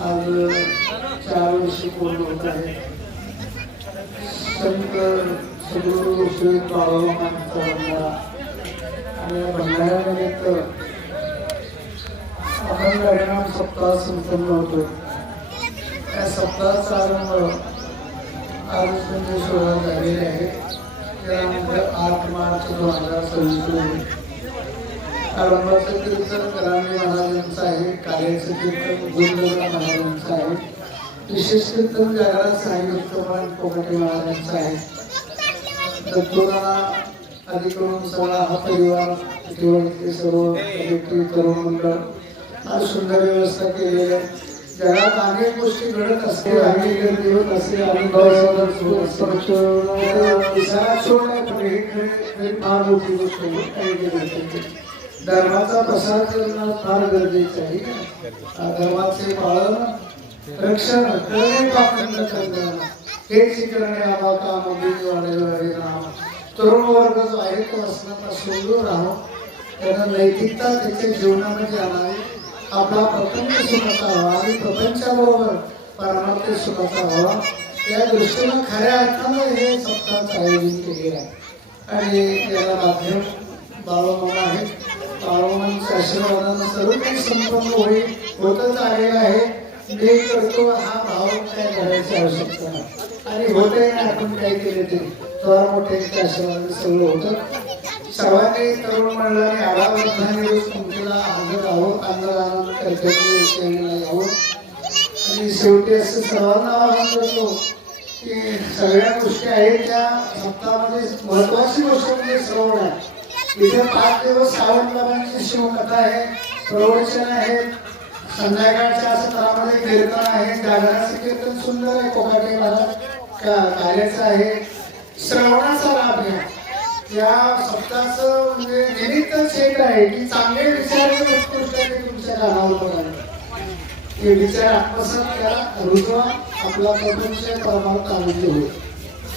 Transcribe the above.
आज 4 वर्ष पूर्ण होत आहे. संत सद्गुरू श्री बाळूमामांचा बंधारा आणि या बंधाऱ्यानिमित्त अखंड हरिनाम सप्ताह संपन्न होतो. या सप्ताहाचा आरंभ आज म्हणजे सोहळा झालेले आहे. त्यानंतर 8 मार्च 2026 रोजी आरंभाचं कीर्तन करामी महाराजांचं आहे. कार्याचं कीर्तन गुरुदेव महाराजांचं आहे. विशेष कीर्तन जागरण साहित्य कोकटे महाराजांचं आहे. तत्पूर्वा अधिकरून सगळा हा परिवार केवळ सर्व व्यक्ती तरुण मंडळ आज सुंदर व्यवस्था केलेली आहे. जगात अनेक गोष्टी घडत असते, अनेक गर्दी होत असते, अनेक फार मोठी गोष्ट धर्माचा प्रसार करणं फार गरजेचं आहे. धर्माचे पालन रक्षण करणं हेच करणे आबा काम वाढेल राम. तरुण वर्ग जो आहे तो असण्यापासून दूर राहो. त्यांना नैतिकता त्याच्या जीवनामध्ये आणावी. आपला प्रपंच सुखाचा व्हावा आणि प्रपंचाबरोबर परमार्थ सुखाचा व्हावा या दृष्टीनं खऱ्या अर्थानं हे सप्ताहाचं आयोजन केलेलं आहे. आणि याला माध्यम बाळूमामा आहे. बाळूमामांच्या आशीर्वादानं सर्व काही संपन्न होतच आलेलं आहे. मी करतो हा भाव काय करायची आवश्यकता नाही आणि होते ना आपण काय केले ते थोडा मोठ्यांच्या आशीर्वादाने सगळं होतं. सर्वांनी तरुण मंडळाने आवावर्धाने तुमच्याला हजर आहोत. आंदोलन कर्तव्य यावं आणि शेवटी असं सर्वांना आवाहन करतो की सगळ्या गोष्टी आहेत त्या सप्ताहामध्ये महत्वाची गोष्ट म्हणजे श्रवण आहे. इथे 5 दिवस सावंत बाबांची शिवकथा आहे, प्रवचन आहे, संध्याकाळच्या सत्रामध्ये कीर्तन आहे, जागरणाचं कीर्तन सुंदर आहे, कोकाटे महाराज कार्याचं आहे. श्रवणाचा लाभ घ्या. या सप्ताहाचं म्हणजे निमित्तच एक आहे की चांगले विचार उत्कृष्ट तुमच्या कानावर पडावे. हे विचार आत्मसात करा, रुजवा. आपला प्रपंच परमार्थ आनंद होईल.